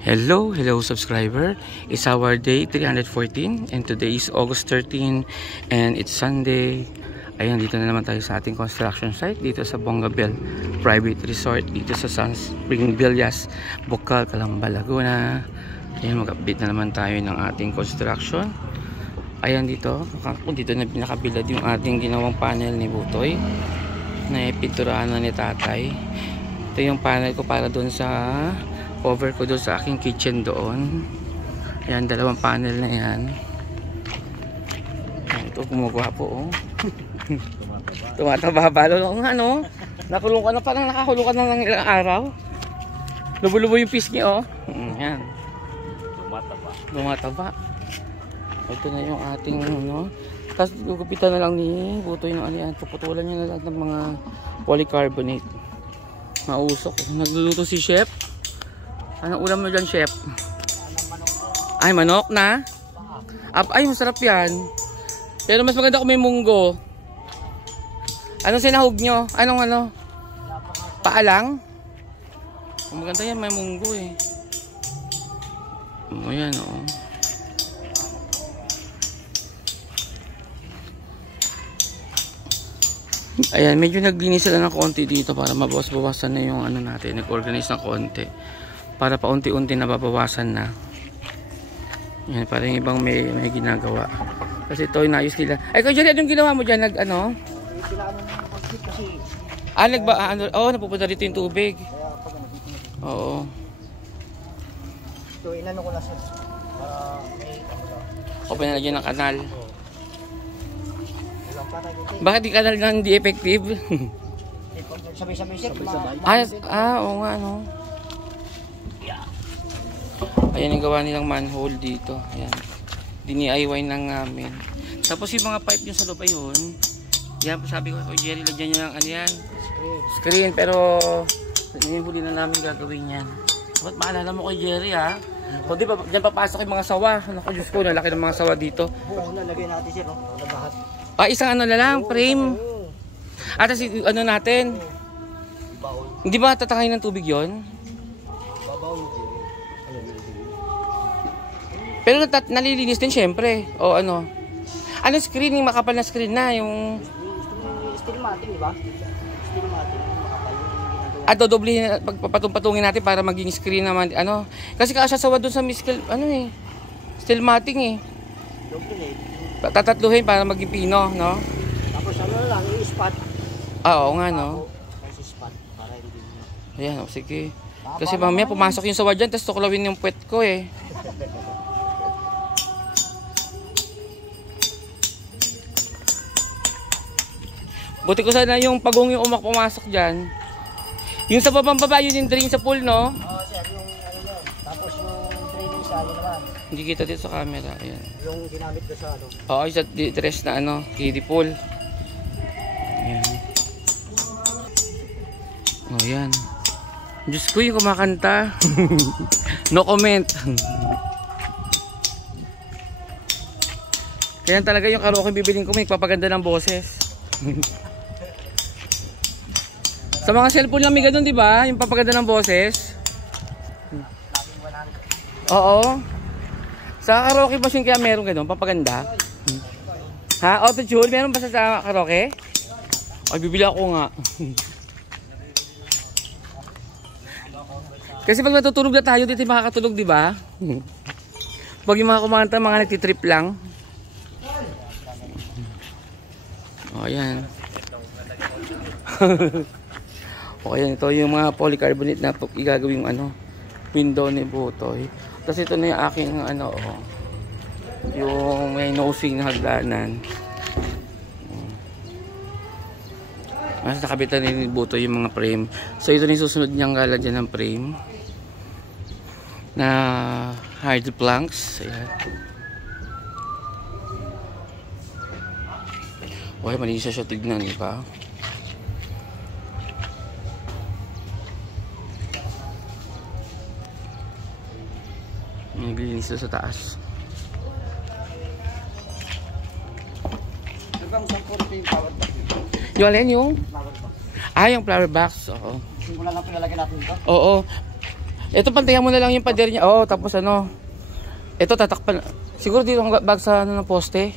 Hello subscriber. It's our day 314 and today is August 13 and it's Sunday. Ayan, dito na naman tayo sa ating construction site dito sa Bongabel Private Resort dito sa Sun Spring Villas, Bocal, Calamba, Laguna. Ayan, mag-update na naman tayo ng ating construction. Ayan, dito na pinakabilad yung ating ginawang panel ni Butoy na ipinturahan na ni Tatay. Ito yung panel ko para doon sa cover ko doon sa aking kitchen doon. Ayan, dalawang panel na yan. Ito, gumagawa po, oh. Tumataba ba? Ano? Nakulong ka na, parang nakakulong ka na ng ilang araw. Lubo-lubo yung pisngi, oh. Ayan. Tumataba. Ito na yung ating, no? Tapos gugupitan na lang ni Butoy ng alian. Puputulan niya na lang ng mga polycarbonate. Mausok. Nagluluto si Chef. Anong ulam mo dyan, Chef? Ay, manok na? Ay, masarap yan. Pero mas maganda kung may munggo. Anong sinahog nyo? Anong ano? Paalang? Maganda yan, may munggo eh. O yan, o. Ayan, medyo naglinis sila ng konti dito para mabawas-bawasan na yung ano natin. Nag-organize ng konti. Para paunti-unti nababawasan na. Yan, parang ibang may ginagawa. Kasi ito inayos nila. Ay, kaya dyan, anong ginawa mo dyan? Nag-ano? Napupunta dito yung tubig. Oo. Ito, inano ko na siya. Open na dyan ng kanal. Bakit yung kanal nga hindi effective? Sabay-sabay siya. Oo nga, no? Ayan yung gawa nilang manhole dito. Ayan. Dini-IY lang namin. Tapos yung mga pipe yung sa loob ayun. Yan, sabi ko kay Jerry, lagyan nyo ng ano yan. Screen. Pero huli na namin gagawin yan. Ba't maalala mo kay Jerry, ha? O di ba, dyan papasok yung mga sawa. Naku, Diyos ko, nalaki ng mga sawa dito. Buong na, lagyan natin siya, no? Lahat. Isang ano na lang, frame. At ano natin. Hindi ba tatangay ng tubig yon? Pero nalilinis din syempre. O ano? Ano screen? Yung makapal na screen na. Yung steel matting, di ba? Steel matting. Makapal. Dodoblihin, pagpapatungin natin para maging screen naman. Ano? Kasi kasasawa doon sa miskel, ano eh. Steel matting eh. Tatatluhin para maging pino, no? Tapos ano lang, i-spot. Oo nga, no? Kasi spot para hindi. Ayan, sige. Kasi mamaya pumasok yung sawa dyan, tapos tuklawin yung puwet ko eh. Buti ko sana yung pagong yung pumasok dyan. Yung sa babang-baba, yun yung drain sa pool, no? Oo, sir, yung ano yun. Tapos yung training sa ano naman. Hindi kita dito sa camera, ayan. Yung ginamit ko sa ano. Oo, sa dress na ano, kiddie pool. Ayan. O, yan. Diyos ko yung kumakanta. No comment. Kaya talaga yung karaoke bibiling ko, may papaganda ng boses. Sa mga cellphone lang may ganun, di ba? Yung papaganda ng boses. Oo. Sa karaoke machine kaya meron ganun, papaganda. Ha? Auto-tune? Meron ba sa karaoke? Ay, bibili ako nga. Kasi pag natutulog na tayo, dito makakatulog, di ba? Pag yung mga kumanta, mga nagtitrip lang. O, ayan. O, ayan. Ito yung mga polycarbonate na igagawing ano, window ni Butoy. Tapos ito na yung aking ano, yung may nosing na hagdanan. Mas nakabitan ni Butoy yung mga frame. So ito na yung susunod niyang lalagyan ng frame na hydro planks. Ayan. Okay, malinis siya tignan, di ba? Naglinis sa taas. Hanggang saan po rin yung power box? Yung alin yung? Flower box. Yung flower box. Oo. Simula lang pinalagyan natin dito. Oo. Ito, pantayan mo na lang yung pader niya. Oo, tapos ano. Ito, tatakpan. Siguro dito ang bag sa ano, ng poste.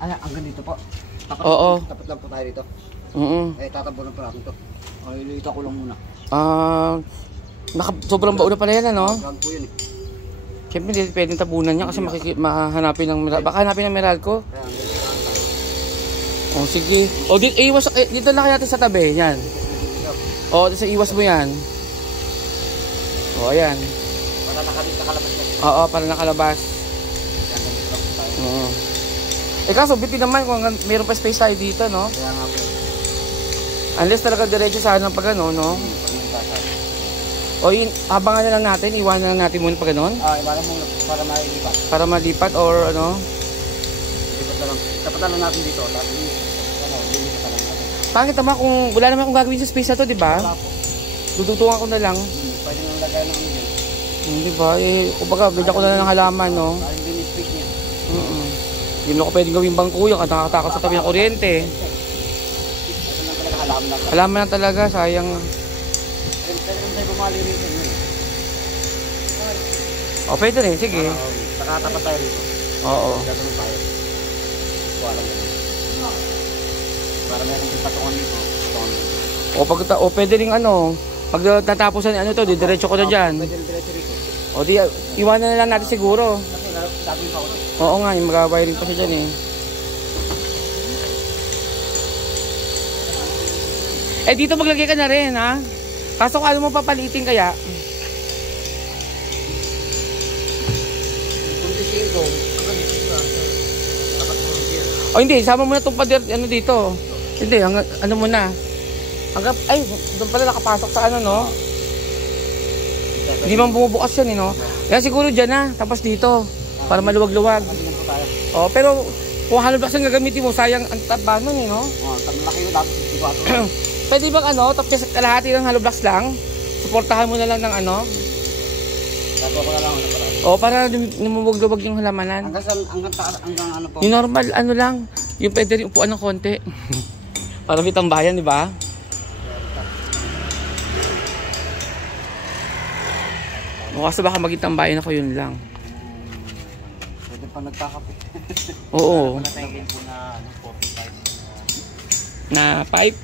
Ay, hanggang dito po. Oo. Tapat lang po tayo dito. Tatabunan po natin to. Ay, ilita ko lang muna. Sobrang baon na pala yan, ano? Ground po yun eh. Siyempre, hindi pwedeng tabunan niya kasi mahanapin ng Meralco. Baka hanapin ng Meralco. Oh, sige. O, dito na kaya natin sa tabi. Yan. O, sa iwas mo yan. O, ayan. Para nakalabas yan. Oo, para nakalabas. Oo. Kaso, bitin naman kung mayroon pa space tayo dito, no? Kaya nga po. Unless talaga diretso sana pag ano, no? O, abangan na lang natin. Iwanan na lang natin muna pag ganon. Iwanan mo para malipat. Para malipat or ano? Lipat na lang. Dapat na lang natin dito. Tapos, lilipat na lang natin. Pangit naman kung wala naman akong gagawin sa space na to, di ba? Wala po. Dudutungan ko na lang. Pwede nang lagay ng ano. Di ba? Kumbaga, ganyan ko na lang ng halaman, no? Parang din yung space niya. Hindi mo ko pwedeng gawing bangko yung nakakatakot sa tabi ng kuryente. Ito lang talaga halaman lang. Halaman lang talaga, sayang. Pwede naman tayo bumali rito. O, pwede rin, sige. Nakatapat tayo rito. Oo. Gagawin tayo. Wala mo. Para meron din patungan dito. O, pwede rin ano, pag natapusan ano to, diretso ko na dyan. Pwede rin diretso rito. O, di, iwanan na lang natin siguro. Kasi gagawin pa ako. Oo nga, yung mag-wiring pa siya dyan eh. Dito maglagay ka na rin, ha? Kaso kung ano mo papalitin kaya? O hindi, sama mo na itong pader, ano dito. Hindi, ano mo na. Hanggang, ay, doon pala nakapasok sa ano, no? Hindi man bumubukas yan, no? Kaya siguro dyan na, tapos dito. Para maluwag-luwag. O, pero kung hollow blocks ang gagamitin mo, sayang ang taba nun, no? Malaki yun, tapos Pwede bang ano, tapos kalahati ng hollow blocks lang? Suportahan mo na lang ng ano? Gagawa ko na lang, O, para lumubog-lubog yung halamanan. Hanggang ano po? Yung normal, ano lang. Yung pwede rin upuan ng konti. Para may tambayan, di ba? O, kaso baka maging tambayan ako, yun lang. Pwede pa nagkakape. Oo. Wala tayong game po na 45. Na pipe?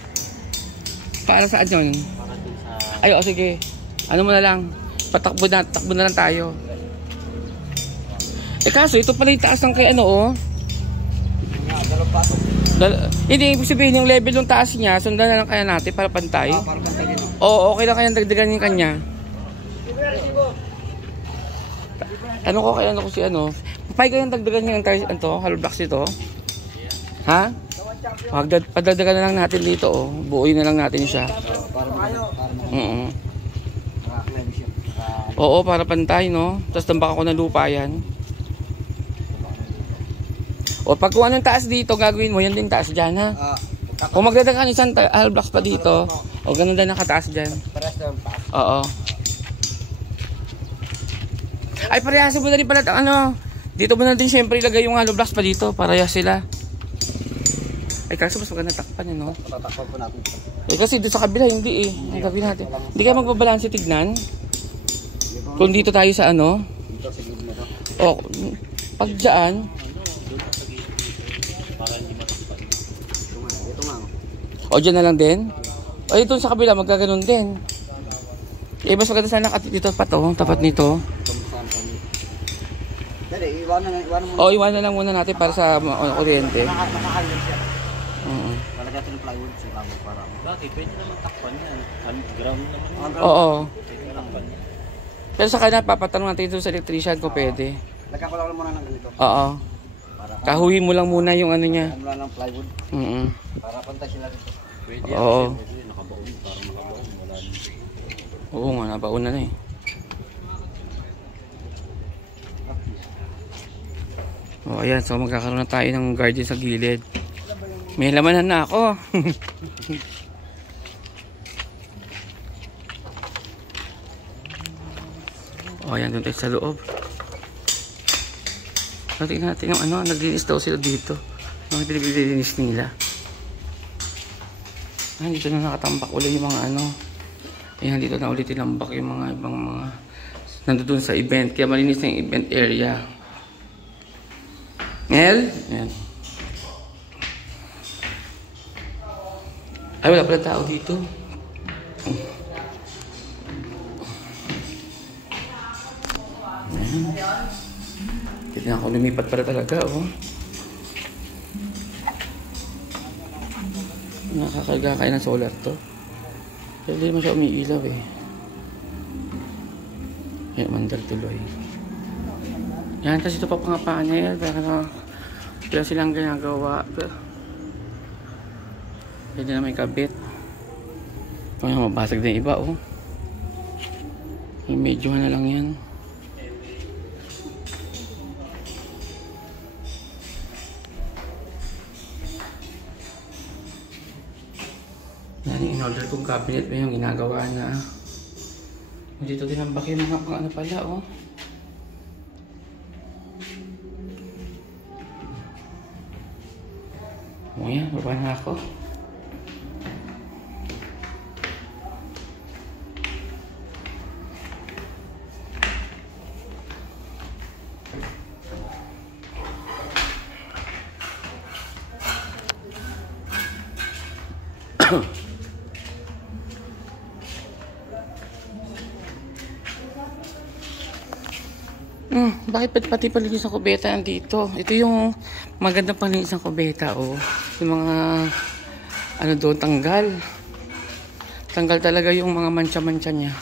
Para saan yun? Para dun sa... Ay, o, sige. Ano mo na lang. Takbo na lang tayo. Kaso, ito pala yung taas ng kay ano, oh. Dalawang patok. Hindi, ibig sabihin yung level ng taas niya, sundan na lang kaya natin para pantay. Para pantay din. Oo, okay lang kaya dagdagan yung kanya. Ano ko kaya ano ko si ano? Papay ko yung dagdagan yung hollow blocks dito. Ha? Padagdagan na lang natin dito, oh. Buuin na lang natin siya. Oo, para pantay, no? Tapos tambak ako ng lupa yan. O pag kung anong taas dito, gagawin mo, yan din taas dyan, ha? Kung magdadagan isang hollow blocks pa dito, o ganun din nakataas dyan. Oo. Ay, parehasin mo na rin pala, ano, dito mo na din syempre ilagay yung hollow blocks pa dito, parehas sila. Ay, kaso mas maganda takpan yun, no? Tatakpan po natin. Kasi doon sa kabila, hindi eh. Ang gawin natin. Hindi kayo magbabalanse tignan? Kung dito tayo sa ano? Dito sa gilid na to. O, pag dyan. Ito nga. O, dyan na lang din. O, dito sa kabila, magkaganon din. Mas maganda sana dito pa to, tapat nito. Dali, iwanan mo. O, iwanan lang muna natin para sa kuryente. Nakahalin siya. Lalagyan ito ng plywood sa bago para. Bakit? Pwede naman takpan yan. Ground naman. Oo. Pwede takpan yan. Pero sa kanya, papatanong natin ito sa electrician kung pwede. Lagyan ko lang muna ng ganito. Oo. Kahuhin mo lang muna yung ano niya. Mula ng plywood. Para pantay sila dito. Pwede yan. Oo. Nakabaon. Para makabaon. Wala nito. Oo nga, nabaon na eh. O, ayan. So, magkakaroon na tayo ng guardian sa gilid. May lamanan na ako. O, ayan. Doon tayo sa loob. Tingnan natin yung ano. Naglinis daw sila dito. Yung pinaglilinis nila. Dito na nakatambak ulit yung mga ano. Ayan, dito na ulit tinambak yung mga ibang mga nandun sa event. Kaya malinis na yung event area. Ngel? Ayan. Ay, wala pala tao dito. Ayan. Hindi na ako lumipat pala talaga, oh. Nakakarga kayo ng solar to. Pero hindi naman siya umiilaw, eh. Ayan, mandal tuloy. Yan, kasi ito pa pangapaan niya yan. Pero silang ginagawa. Pwede na may kabit. Ayan, mabasag din iba, oh. Medyo na lang yan. Yan, in-order kong cabinet may yung ginagawa na. Dito din ang baki mga pang ano pala, oh. O yan, baba na ako. Bakit pati palinis ng kubeta nandito? Ito yung magandang palinis ng kubeta, oh. Yung mga ano doon, tanggal. Tanggal talaga yung mga mancha-mancha niya.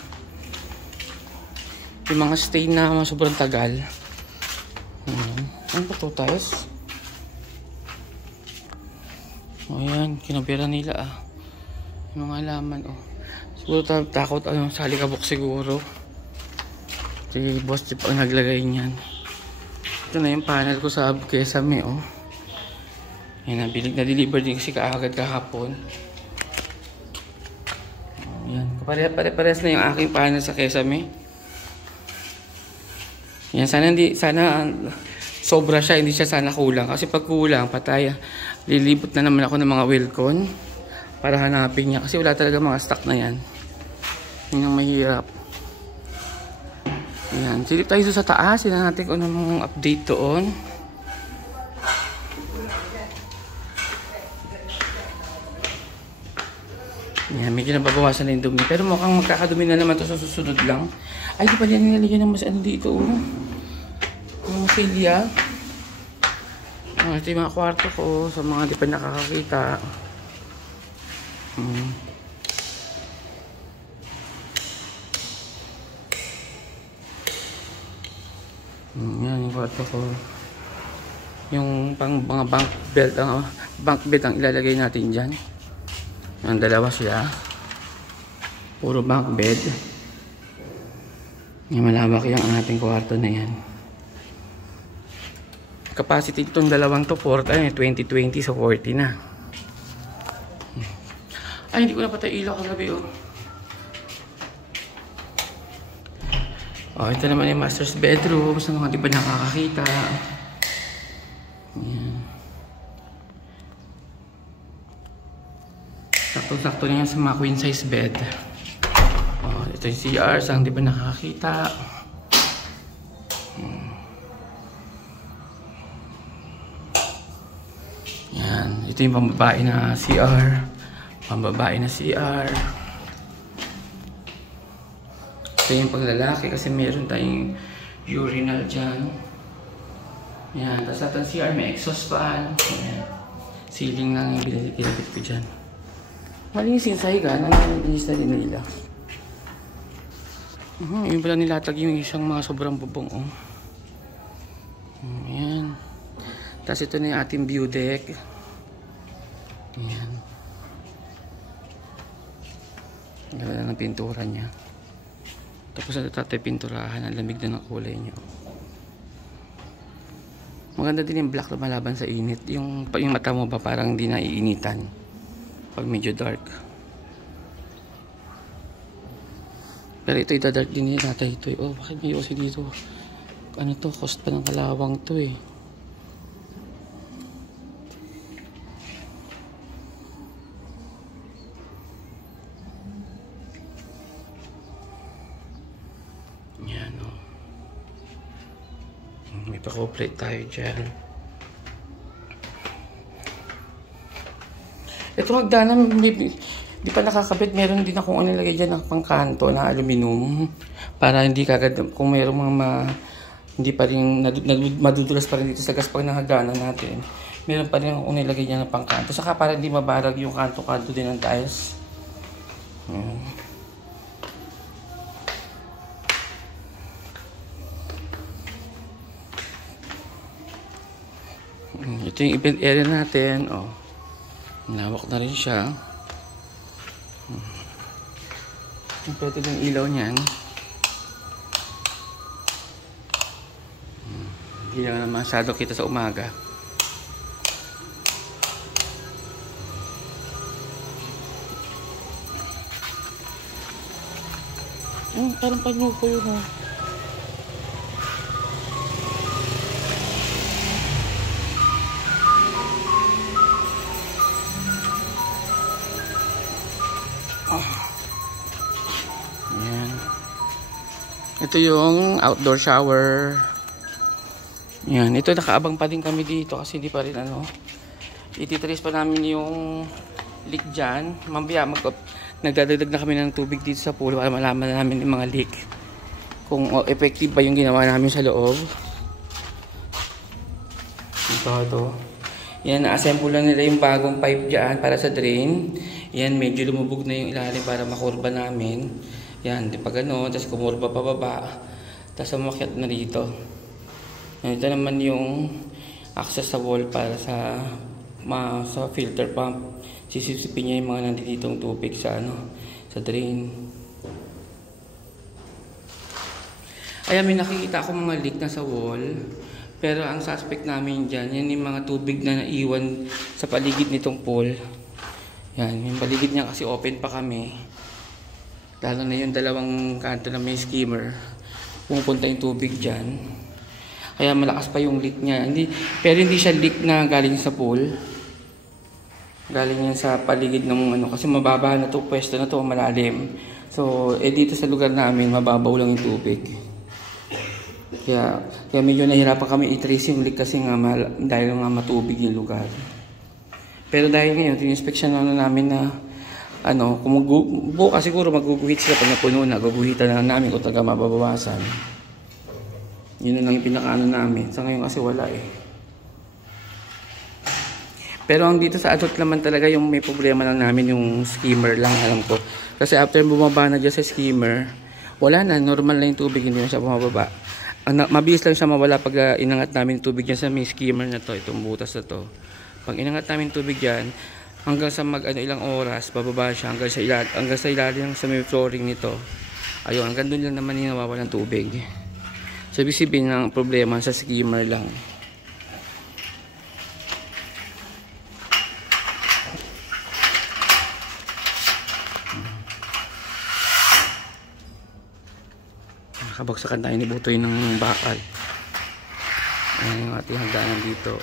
Yung mga stain na sobrang tagal. Ano ba ito, tiles? O yan, kinabira nila, ah. Yung mga halaman, oh. Siguro takot, ano, sa alikabok siguro. Si Boss Chip ang naglagay niyan. Ito na yung panel ko sa Kesame, oh. Yan, na-deliver din kasi kaagad kahapon. Yan, pare-pares na yung aking panel sa Kesame. Yan, sana sobra siya, hindi siya sana kulang. Kasi pag kulang, patay. Lilibot na naman ako ng mga Wilcon para hanapin niya. Kasi wala talaga mga stock na yan. Yan ang mahirap. Ayan, silip tayo sa taas. Tignan natin kung anong update doon. Ayan, medyo nababawasan na yung dumi. Pero mukhang magkakadumi na naman ito sa susunod lang. Ay, di pa yan nilalagyan ng mas ano dito, oh. Ang pilya. Ito yung mga kwarto ko sa mga di pa nakakakita. Yan yung kwarto ko. Yung pang mga bank bed ang ilalagay natin dyan. Ang dalawa sila. Puro bank bed. Yung malawak yung ating kwarto na yan. Capacity itong dalawang to 2020 so 40 na. Ay, hindi ko na patay ilaw kagabi, oh. Oh, ito naman yung master's bedroom sa mga di ba nakakakita. Ayan. Sakto-sakto na yan sa mga queen size bed. Oh, ito yung CR sa di ba nakakakita. Yan, ito yung pambabae na CR. Pambabae na CR. Ito yung paglalaki kasi meron tayong urinal dyan. Yan, tapos natin CR may exhaust fan. Yan. Ceiling lang yung binabit ko dyan. Malinis yung sahiga, nanilinis na din nila. Yung pala nilatag yung isang mga sobrang bubong, oh. Yan. Tapos ito na yung ating view deck. Yan. Gala ng pintura niya. Tapos na tatay pinturahan, ang lamig na ng kulay niya. Maganda din yung black na malaban sa init. Yung mata mo ba parang hindi naiinitan pag medyo dark. Pero ito itadark din niya tatay ito. Oh, bakit may yosi dito? Ano to? Cost pa ng kalawang to, eh. May pa-complete tayo dyan. Ito hagdanan, di pa nakakabit. Meron din akong nilagay dyan ng pangkanto na aluminum. Para hindi kagad, kung meron mga hindi pa rin, madudulas pa rin dito sa gaspang ng hagdanan natin. Meron pa rin akong nilagay dyan ng pangkanto. Saka para hindi mabarag yung kanto-kanto din ng tiles. Ito yung event area natin. Oh. Nawak na rin siya. Pwede yung ilaw niyan. Hindi lang na masyado kita sa umaga. Parang panyuko yun, ha. Yan. Ito yung outdoor shower. Yan. Ito nakaabang pa din kami dito kasi hindi pa rin ititrace pa namin yung leak dyan. Mamaya nagdadagdag na kami ng tubig dito sa pool para malaman na namin yung mga leak. Kung effective ba yung ginawa namin sa loob. Ito. Yan, na-assemble lang nila yung bagong pipe dyan para sa drain. Yan, medyo lumubog na yung ilalim para makurba namin. Yan, di pa gano'n. Tapos kumurba pababa. Tapos umakyat na dito. Ito naman yung access sa wall para sa filter pump. Sisipsipin niya yung mga nanditong tubig sa sa drain. Ayan, may nakikita akong mga leak na sa wall. Pero ang suspect namin dyan, yan yung mga tubig na naiwan sa paligid nitong pool. Yan, yung paligid niya kasi open pa kami. Lalo na yung dalawang kanto na may skimmer. Pumupunta yung tubig dyan. Kaya malakas pa yung leak niya. Pero hindi siya leak na galing sa pool. Galing yan sa paligid ng kasi mababa na to, pwesto na to, malalim. So, dito sa lugar namin, mababaw lang yung tubig. Kaya medyo nahirapan kami i-trace yung leak kasi nga dahil nga matubig yung lugar. Pero dahil ngayon, tininspeksyon na namin na kung bukas siguro maguguhit sila pag napuno na, guguhitan na namin kung taga mababawasan. Yun na lang yung pinakaano namin. Sa ngayon kasi wala eh. Pero ang dito sa adult naman talaga yung may problema lang namin yung skimmer lang, alam ko. Kasi after bumaba na dyan sa skimmer, wala na, normal na yung tubig, hindi na siya bumababa. Mabilis lang siya mawala pag inangat namin tubig dyan sa may skimmer na to, itong butas na to. Pag inangat namin tubig dyan, hanggang sa ilang oras, bababa siya hanggang sa ilalim sa may flooring nito. Ayun, hanggang doon lang naman yung nawawalan tubig. So, ibig sabihin ng problema sa skimmer lang. Nakabagsakan tayo ni Butoy ng bakal. Ayan yung ating hagdanan dito.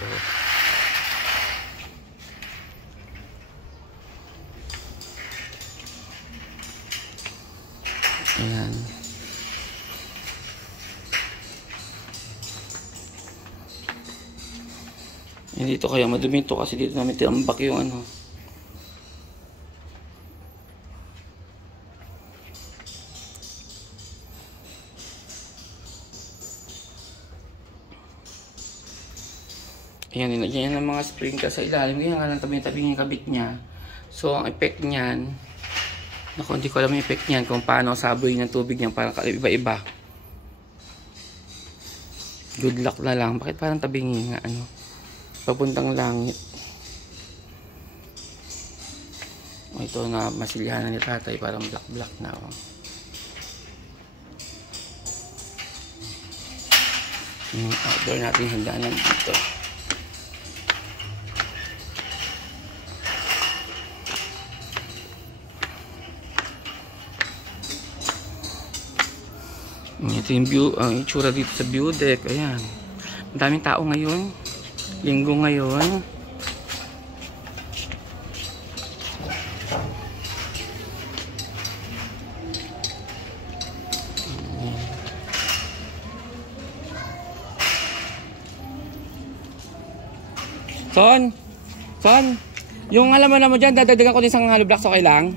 Ayan. Dito kaya madumi ito kasi dito namin tinambak yung Ayan, nilagyan ng mga sprinkler sa ilalim. Kaya nga lang tabi-tabi yung kabit niya. So, ang effect niyan, naku, hindi ko alam yung effect niyan kung paano saboy ng tubig niyan. Parang iba-iba. Good luck na lang. Bakit parang tabingi nga, papuntang langit. Ito na masilihan ni tatay. Parang black-black na. Yung outdoor natin hagdanan dito. Ito yung view, ang itsura dito sa view deck. Ayan. Ang daming tao ngayon. Linggo ngayon. Son! Son! Yung alam mo dyan, dadagdagan ko din isang hollow blocks, okay lang?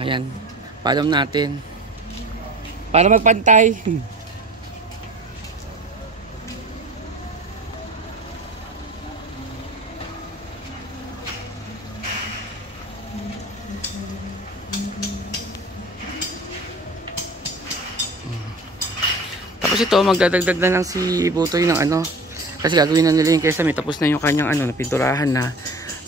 Ayan. Palom natin. Para magpantay. Tapos ito, magdadagdag na lang si Butoy ng ano. Kasi gagawin na nila yung kesame. Tapos na yung kanyang ano, napinturahan na.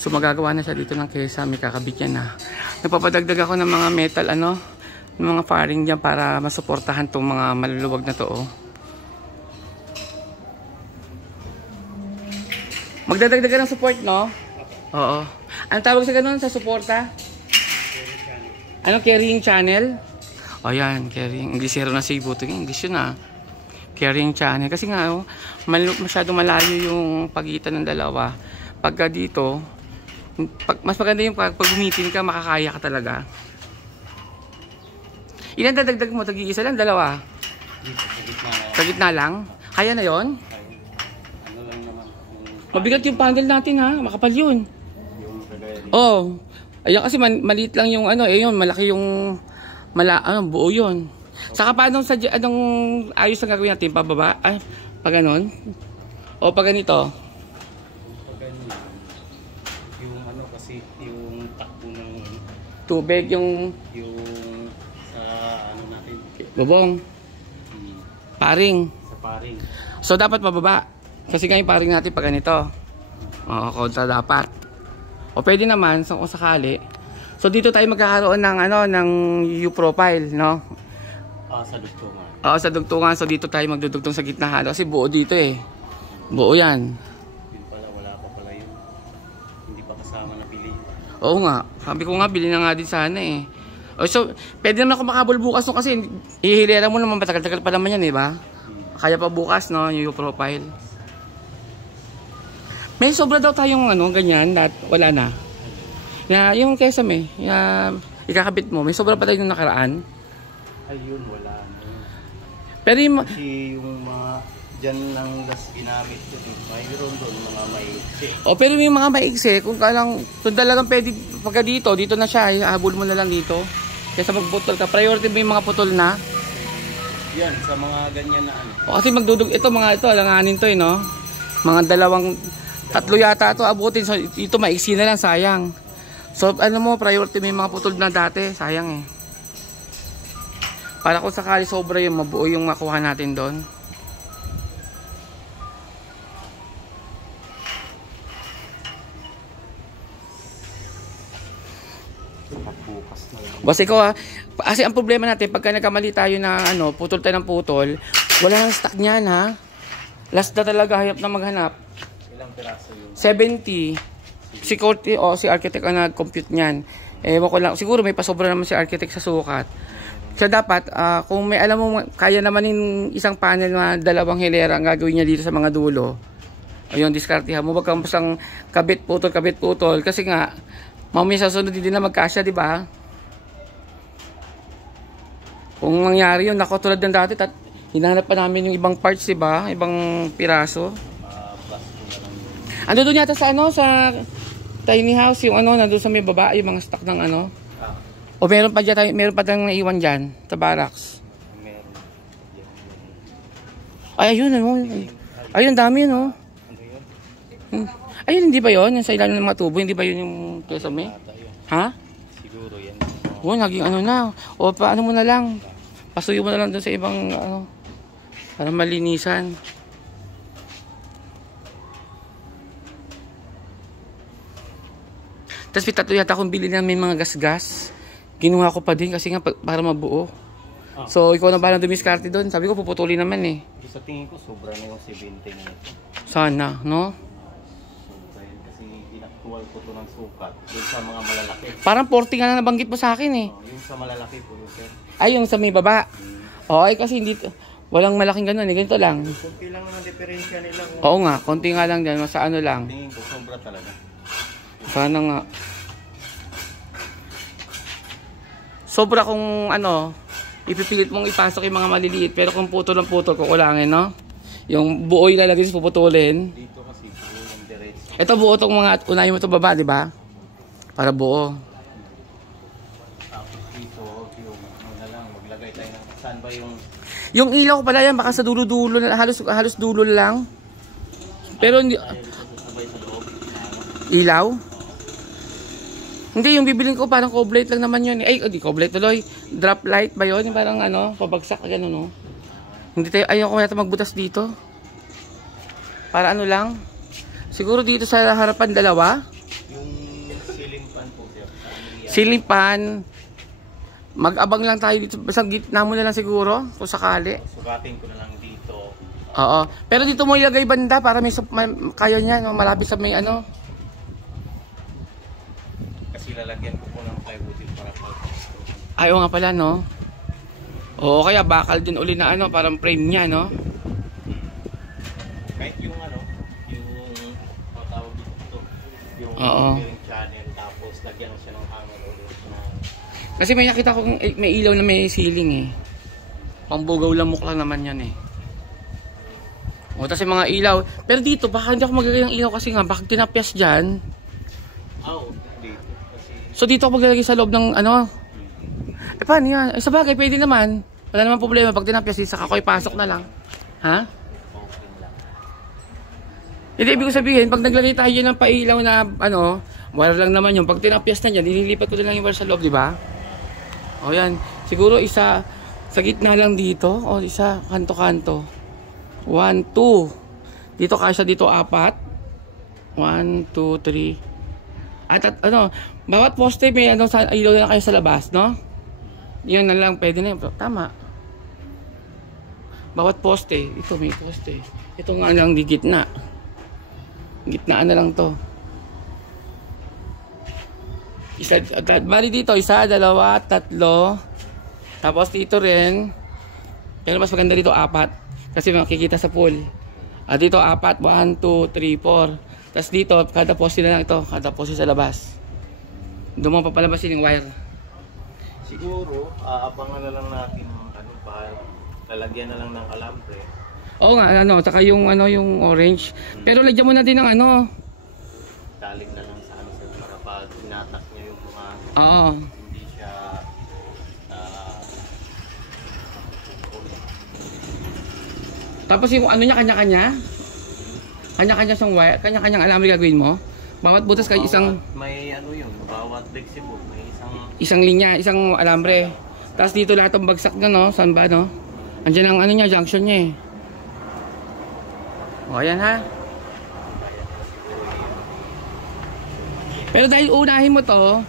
So magagawa na siya dito ng kesame. Kakabit yan na. Nagpapadagdag ako ng mga metal ano. Ng mga faring dyan para masuportahan tong mga maluluwag na to. Oh. Magdadagdag ka ng support, no? Oo. Anong tawag sa ganun sa suporta? Anong carrying channel? O yan, carrying. English zero na si Butoy. English yun ah. Carrying channel. Kasi nga, oh, masyadong malayo yung pagitan ng dalawa. Pagka dito, mas maganda yung pag gumitin ka, makakaya ka talaga. Ilan dadagdag mo? Tag-iisa lang? Dalawa? Sa gitna lang? Kaya na yon? Ano lang naman. Mabigat yung panel natin ha. Makapal yun. Oh. Ayan kasi maliit lang yung ano. Eh yun, malaki yung buo yun. Saka paano sa anong ayos ang gagawin natin? Pababa? Ay, pag ganon? O pag ganito? Pag ganito. Yung ano kasi, yung takbo ng Tubig, yung sa ano natin. bubong. Paring. Sa paring. So dapat pababa. Kasi nga yung paring natin pag ganito. Oo, kontra dapat. O pwede naman, kung sakali. So dito tayo magkakaroon ng ano, ng U-profile, no? Sa dugtungan. Oo, sa dugtungan. So dito tayo magdudugtong sa gitna halo. Kasi buo dito eh. Buo yan. Yun pala, wala pa pala yun. Hindi pa kasama na pili. Oo nga. Sabi ko nga, bilhin na nga din sana eh. O, so, pwede naman ako makabol bukas no kasi ihilera mo naman, matagal-tagal pa naman yan eh ba? Kaya pa bukas no, yung profile. May sobra daw tayong ano, ganyan, wala na. Yung kesame, ikakabit mo, may sobra pa tayo nung nakaraan. Ayun, wala na. Pero yung... Kasi yung mga dyan lang ginamit yun. Mayroon doon mga maiksi. O pero yung mga maiksi, kung talagang pwede pagka dito na siya, habol mo na lang dito. Kaysa magputol ka, priority mo yung mga putol na. Yan, sa mga ganyan na ano. O kasi langanin to eh no. Mga tatlo yata to abutin. So ito maiksi na lang, sayang. So ano mo, priority mo yung mga putol na dati, sayang eh. Para kung sakali sobra yung mabuo yung makuha natin doon. Basta ikaw ha, kasi ang problema natin pagka nagkamali tayo na ano, putol tayo ng putol, wala nang stock niyan ha. Last na talaga, hayap na maghanap. Ilang piraso yun? 70. Si architect ang nag-compute niyan. Ewan ko lang, siguro may pasobra naman si architect sa sukat. So dapat, kung may alam mo, kaya naman yung isang panel na dalawang hilera ang gagawin niya dito sa mga dulo. Ayun, diskartihan mo. Wag kang bastang kabit putol. Kasi nga, mamaya sa sunod hindi na magkasya, di ba? Kung mangyari yun, tulad ng dati, hinahanap pa namin yung ibang parts, di ba? Ibang piraso. Ando doon yata sa tiny house, yung nandun sa may baba, yung mga stock ng ano. O meron pa tayong naiwan dyan, sa barracks. Meron. Ay, ayun, ayun, dami yun, oh. Ayun, hindi ba yun? Yung sa ilalim ng mga tubo, hindi ba yun yung kesame? Ha? Siguro yan. O, naging ano na. O, paano mo na lang. Pasuyo mo na lang dun sa ibang, para malinisan. Tapos may tatlo yata akong bili namin mga gas-gas. Kinuha ko pa din kasi nga para mabuo. So, ikaw na balang dumiskarte doon. Sabi ko, puputuli naman eh. Sa tingin ko, sobra na yung 70 na ito. Sana, no? Sobra yun kasi inaktual ko ito ng sukat. Doon sa mga malalaki. Parang 40 nga na nabanggit mo sa akin eh. Yung sa malalaki po yun, sir. Ay, yung sa may baba. Okay, kasi hindi, walang malaking ganun eh. Ganito lang. Kunti lang naman diferensya nila. Oo nga, konti nga lang dyan. Sa ano lang. Tingin ko, sobra talaga. Sana nga. Sobra kung ipipilit mong ipasok yung mga maliliit. Pero kung putol ng putol, kukulangin, no? Yung buo ilalagay sa puputulin. Dito kasi buo yung diretso. Ito buo tong mga, unahin mo ito baba, di ba? Para buo. Tapos dito, yung ano na lang, maglagay tayo ng saan ba yung... Yung ilaw ko pala yan, baka sa dulo-dulo, halos dulo lang. Pero hindi... Sabay sa loob. Ilaw? Hindi, yung bibilin ko parang coblite lang naman yun. Ay, hindi coblite tuloy. Drop light ba yun? Yung parang ano, pabagsak, gano'n, no? Hindi tayo, ayaw ko yata magbutas dito. Para ano lang. Siguro dito sa harapan dalawa. Yung ceiling fan po, sir. Ceiling fan. Mag-abang lang tayo dito. Basta gitna mo na lang siguro, kung sakali. Sukatin ko na lang dito. Oo. Pero dito mo ilagay banda para may kaya niya, no? Malapit sa may ano. Kasi lalagyan ko po ng plywood yung para Ayaw nga pala, no? Oo, kaya bakal din uli na ano, parang frame niya, no? kahit yung ano, yung tawag dito, yung channel, tapos lagyan siya ng hanger ulit na... Kasi may nakita ko may ilaw na may ceiling eh. Pambugaw lamok lang naman yan eh. O, tapos yung mga ilaw. Pero dito, baka hindi ako maglalagay ng ilaw kasi nga, baka tinapyas dyan. Oo, dito. Kasi... So dito ako maglalagay sa loob ng ano. Eh paano yan? Eh sabagay, pwede naman. Wala naman problema. Pag tinapyas, saka ko ipasok na lang. Ha? Hindi, ibig ko sabihin, pag naglagay tayo ng pailaw na ano, wire lang naman yun. Pag tinapyas na yan, nililipat ko na lang yung wire sa loob, di ba? O yan. Siguro isa sa gitna lang dito. O isa, kanto-kanto. 1, 2. Dito kasya dito 4. 1, 2, 3. At ano, bawat poste may ano sa ilaw na kayo sa labas, no? Yun na lang, pwede na yun. Tama. Bawat poste, ito may poste. Ito nga lang di gitna. Gitnaan na lang to. Isa, bali dito, 1, 2, 3. Tapos dito rin. Pero mas maganda dito 4. Kasi makikita sa pool. Dito 4, 1, 2, 3, 4. Tapos dito, kada poste na lang ito. Kada poste sa labas. Doon mo papalabasin yung wire. Siguro, aabangan na lang natin ano pa, lalagyan na lang ng alambre. Oo nga, ano, saka yung ano, yung orange. Pero lagyan mo na din ng ano. Dalig na lang sa ano para pag tinatak niya yung mga hindi siya Tapos yung ano niya, kanya-kanya. Kanya-kanya siyang wire, kanya-kanyang alambre gagawin mo. Bawat butas kay isang may ano yun, bawat flexible may isang linya, isang alambre. Tapos dito lahat ng bagsak na, no? Saan ba, no? Andiyan ang ano niya, junction niya eh. O, ayan ha. Pero dahil unahin mo to,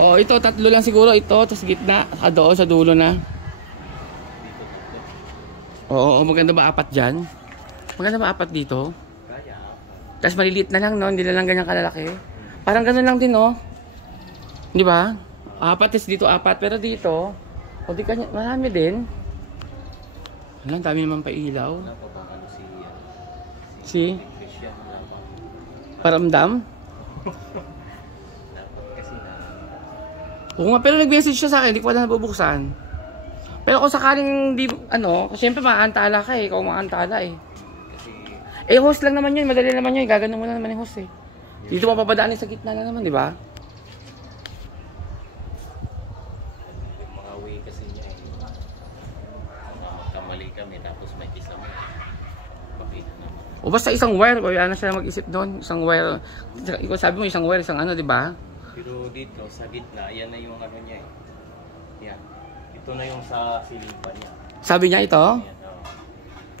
o ito, 3 lang siguro ito, tapos gitna, doon sa dulo na. Oo, maganda ba 4 dyan? Maganda ba 4 dito? Tapos maliliit na lang, no? Hindi na lang ganyan kalalaki. Parang ganun lang din, no? Di ba? 4 is dito 4, pero dito, o di kanya, marami din. Alam, dami naman pa ilaw. Si? Paramdam? Oo nga, pero nag-message siya sa akin, hindi ko pala nabubuksan. Pero kung sakaling di, ano, syempre maantala ka eh, ikaw maantala eh. Eh, host lang naman yun, madali naman yun, gagano mo na naman yung host eh. Dito mapapadaanin sa gitna na naman, di ba? Yung mga way kasi niya eh, kamali kami, tapos may isang pakita naman. O basta isang wire, wala na siya mag-isip doon. Isang wire, ikaw sabi mo isang wire, isang ano, di ba? Pero dito, sa gitna, yan na yung ano niya eh. Yan. Ito na yung sa ceiling fan niya. Sabi niya ito? Yan,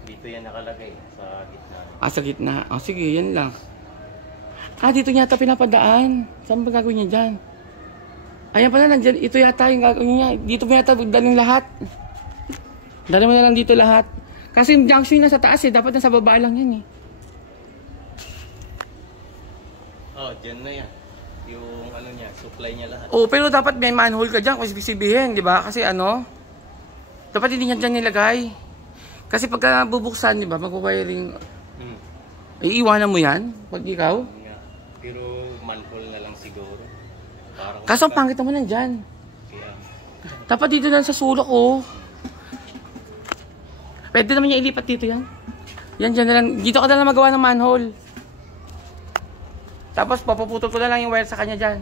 dito yan nakalagay, sa gitna. Sa gitna. Sige, yan lang. Dito niya ito pinapadaan. Saan ba gagawin niya dyan? Ayan pala, nandyan. Ito yata yung gagawin niya. Dito mo yata daling lahat. Dali mo na lang dito lahat. Kasi yung junction na sa taas eh. Dapat nasa baba lang yan eh. Dyan na yan. Yung ano niya, supply niya lahat. Pero dapat may manhole ka dyan kung sabihin, di ba? Kasi ano, dapat hindi niya dyan nilagay. Kasi pagka bubuksan, di ba, mag-wiring, iiwanan mo yan, pag ikaw. Pero manhole na lang siguro. Kaso pangit naman nandyan. Dapat dito lang sa sulok, oh. Pwede naman niya ilipat dito yan. Yan, dyan na lang. Dito ka na lang magawa ng manhole. Tapos papuputol ko na lang yung wire sa kanya dyan.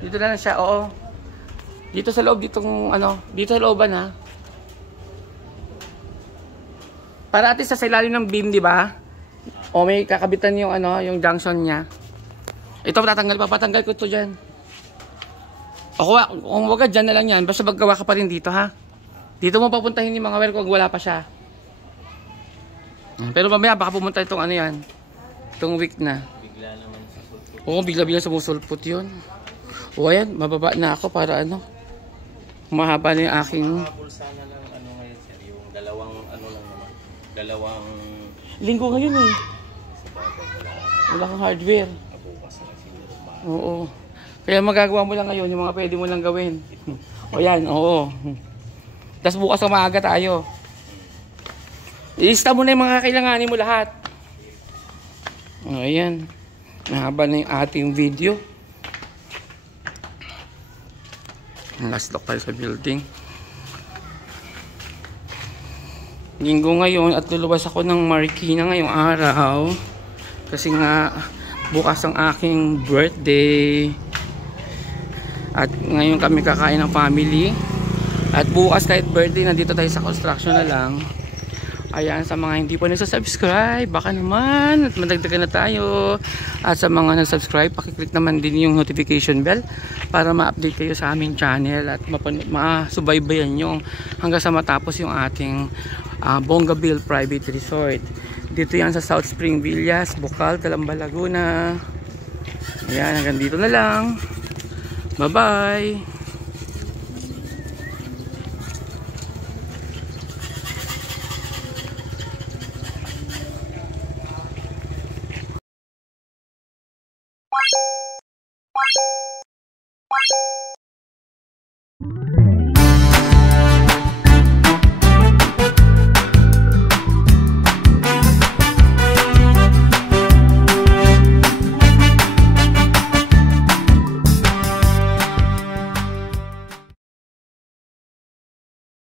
Dito na lang siya, oo. Dito sa loob, ditong ano, dito sa looban ha. Para at least sa ilalim ng beam, di ba? O may kakabitan yung ano, yung junction niya. Ito papatanggal ko to diyan. O kung wag dyan na lang yan, basta maggawa ka pa rin dito ha. Dito mo papuntahin yung mga wire kung wala pa siya. Pero mamaya baka pumunta itong ano yan. Itong week na. Bigla naman sa sulpot. Oo, bigla-bigla sumusulpot yun. O ayan, mababa na ako para ano. Mahaba na yung aking... Sana ng ano ngayon sir, yung dalawang ano lang naman. Dalawang... Linggo ngayon eh. Wala kang hardware. Bukas na siguro ba. Oo. Kaya magagawa mo lang ngayon yung mga pwede mo lang gawin. O yan, oo. Tapos bukas na maaga tayo. Ilista mo na yung mga kailanganin mo lahat. O ayan. Mahaba na yung ating video. Last lock tayo sa building. Linggo ngayon at luluwas ako ng Marikina ngayong araw. Kasi nga bukas ang aking birthday. At ngayon kami kakain ng family. At bukas kahit birthday, nandito tayo sa construction na lang. Ayan, sa mga hindi pa nasa-subscribe, baka naman at madagdagan na tayo. At sa mga nag-subscribe, pakiclick naman din yung notification bell para ma-update kayo sa aming channel at masubaybayan nyo hanggang sa matapos yung ating Bongabel Private Resort. Dito yan sa South Spring Villas, Bocal, Calamba, Laguna. Ayan, hanggang dito na lang. Bye-bye!